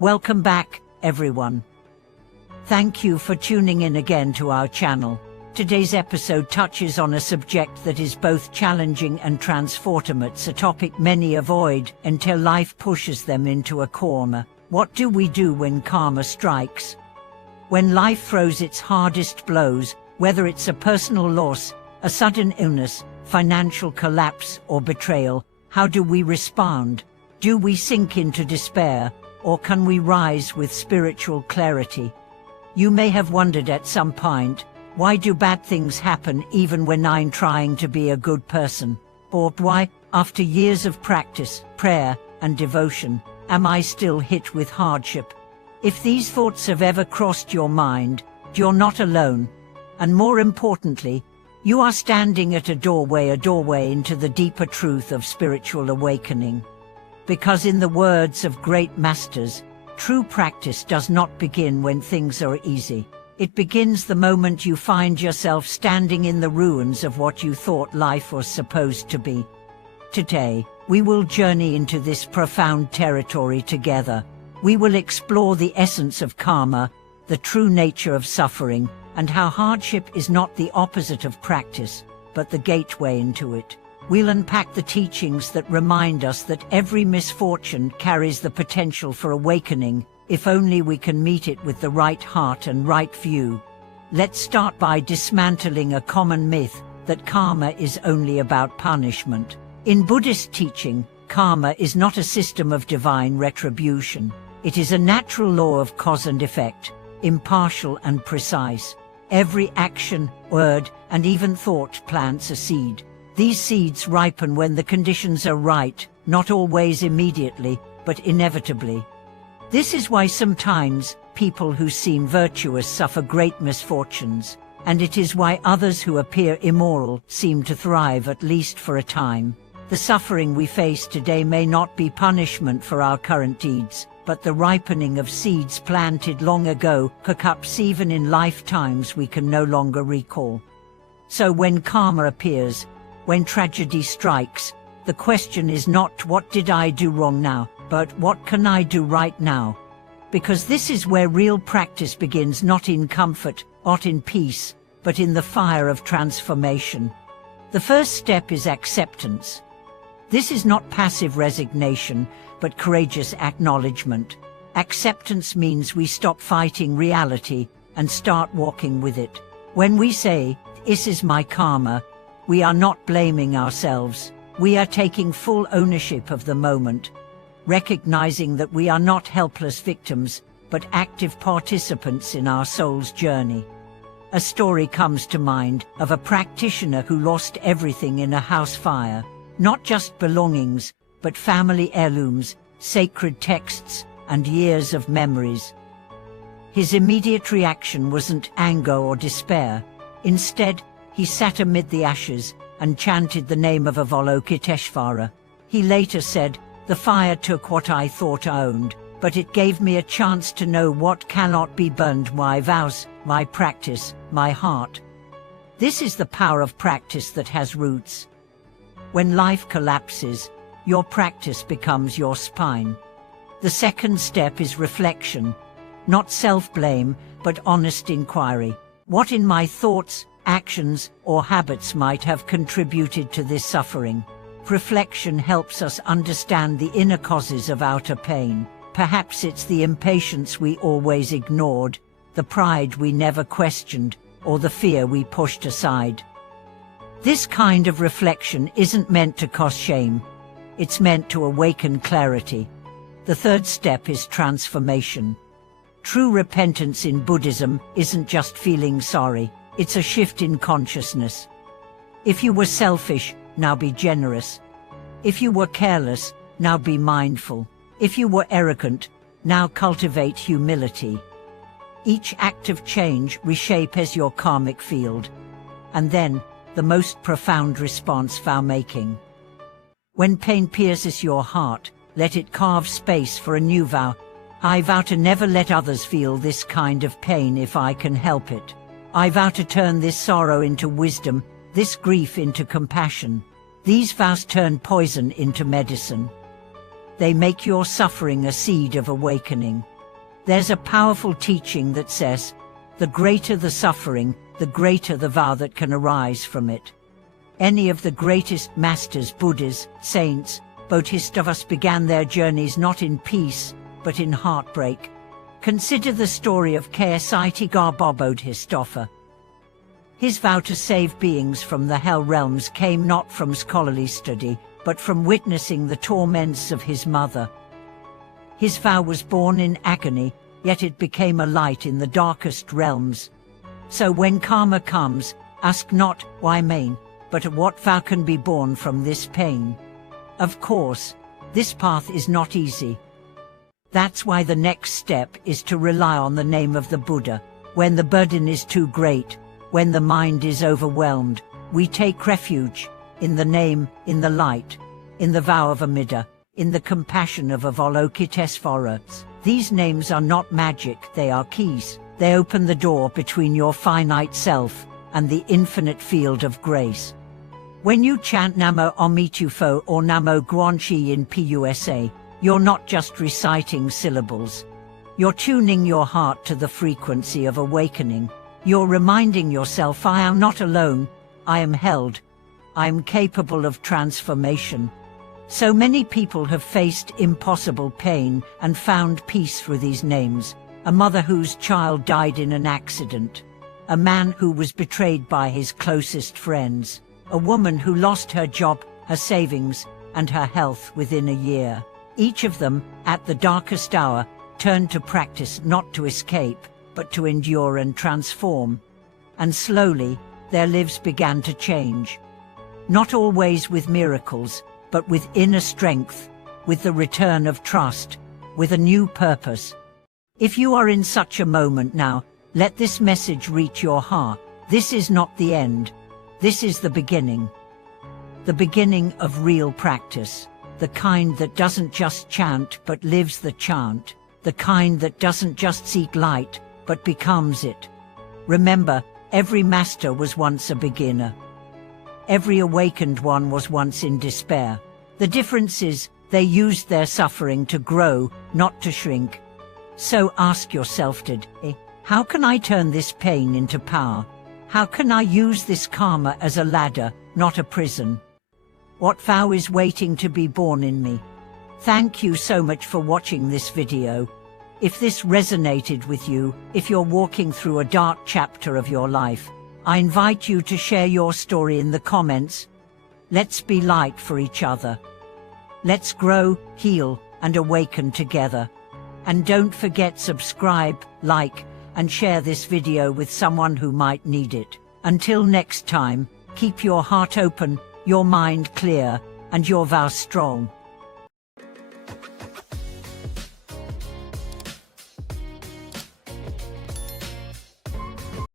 Welcome back, everyone. Thank you for tuning in again to our channel. Today's episode touches on a subject that is both challenging and transformative, a topic many avoid until life pushes them into a corner. What do we do when karma strikes? When life throws its hardest blows, whether it's a personal loss, a sudden illness, financial collapse, or betrayal, how do we respond? Do we sink into despair, or can we rise with spiritual clarity? You may have wondered at some point, why do bad things happen even when I'm trying to be a good person? Or why, after years of practice, prayer, and devotion, am I still hit with hardship? If these thoughts have ever crossed your mind, you're not alone. And more importantly, you are standing at a doorway into the deeper truth of spiritual awakening. Because in the words of great masters, true practice does not begin when things are easy. It begins the moment you find yourself standing in the ruins of what you thought life was supposed to be. Today, we will journey into this profound territory together. We will explore the essence of karma, the true nature of suffering, and how hardship is not the opposite of practice, but the gateway into it. We'll unpack the teachings that remind us that every misfortune carries the potential for awakening, if only we can meet it with the right heart and right view. Let's start by dismantling a common myth that karma is only about punishment. In Buddhist teaching, karma is not a system of divine retribution. It is a natural law of cause and effect, impartial and precise. Every action, word, and even thought plants a seed. These seeds ripen when the conditions are right, not always immediately, but inevitably. This is why sometimes people who seem virtuous suffer great misfortunes, and it is why others who appear immoral seem to thrive at least for a time. The suffering we face today may not be punishment for our current deeds, but the ripening of seeds planted long ago, perhaps even in lifetimes we can no longer recall. So when karma appears, when tragedy strikes, the question is not what did I do wrong now, but what can I do right now? Because this is where real practice begins, not in comfort, not in peace, but in the fire of transformation. The first step is acceptance. This is not passive resignation, but courageous acknowledgement. Acceptance means we stop fighting reality and start walking with it. When we say, "This is my karma," we are not blaming ourselves. We are taking full ownership of the moment, recognizing that we are not helpless victims, but active participants in our soul's journey. A story comes to mind of a practitioner who lost everything in a house fire, not just belongings, but family heirlooms, sacred texts, and years of memories. His immediate reaction wasn't anger or despair. Instead, he sat amid the ashes and chanted the name of Avalokiteshvara. He later said, "The fire took what I thought I owned, but it gave me a chance to know what cannot be burned: my vows, my practice, my heart." This is the power of practice that has roots. When life collapses, your practice becomes your spine. The second step is reflection, not self-blame, but honest inquiry. What in my thoughts, actions, or habits might have contributed to this suffering? Reflection helps us understand the inner causes of outer pain. Perhaps it's the impatience we always ignored, the pride we never questioned, or the fear we pushed aside. This kind of reflection isn't meant to cause shame. It's meant to awaken clarity. The third step is transformation. True repentance in Buddhism isn't just feeling sorry. It's a shift in consciousness. If you were selfish, now be generous. If you were careless, now be mindful. If you were arrogant, now cultivate humility. Each act of change reshapes your karmic field. And then, the most profound response: vow-making. When pain pierces your heart, let it carve space for a new vow. I vow to never let others feel this kind of pain if I can help it. I vow to turn this sorrow into wisdom, this grief into compassion. These vows turn poison into medicine. they make your suffering a seed of awakening. There's a powerful teaching that says, the greater the suffering, the greater the vow that can arise from it. Any of the greatest masters, Buddhas, saints, Bodhisattvas began their journeys not in peace, but in heartbreak. Consider the story of Ksitgar Bodhisattva. His vow to save beings from the hell realms came not from scholarly study, but from witnessing the torments of his mother. His vow was born in agony, yet it became a light in the darkest realms. So when karma comes, ask not, why me, but what vow can be born from this pain? Of course, this path is not easy. That's why the next step is to rely on the name of the Buddha. When the burden is too great, when the mind is overwhelmed, we take refuge in the name, in the light, in the vow of Amida, in the compassion of Avalokitesvara. These names are not magic, they are keys. They open the door between your finite self and the infinite field of grace. When you chant Namo Amitufo or Namo Guanxi in PUSA, you're not just reciting syllables. You're tuning your heart to the frequency of awakening. You're reminding yourself, I am not alone, I am held, I am capable of transformation. So many people have faced impossible pain and found peace through these names. A mother whose child died in an accident. A man who was betrayed by his closest friends. A woman who lost her job, her savings, and her health within a year. Each of them, at the darkest hour, turned to practice not to escape, but to endure and transform. And slowly, their lives began to change. Not always with miracles, but with inner strength, with the return of trust, with a new purpose. If you are in such a moment now, let this message reach your heart. This is not the end. This is the beginning. The beginning of real practice. The kind that doesn't just chant but lives the chant. The kind that doesn't just seek light but becomes it. Remember, every master was once a beginner. Every awakened one was once in despair. The difference is, they used their suffering to grow, not to shrink. So ask yourself today, how can I turn this pain into power? How can I use this karma as a ladder, not a prison? What vow is waiting to be born in me? Thank you so much for watching this video. If this resonated with you, if you're walking through a dark chapter of your life, I invite you to share your story in the comments. Let's be light for each other. Let's grow, heal, and awaken together. And don't forget, subscribe, like, and share this video with someone who might need it. Until next time, keep your heart open, your mind clear, and your vow strong.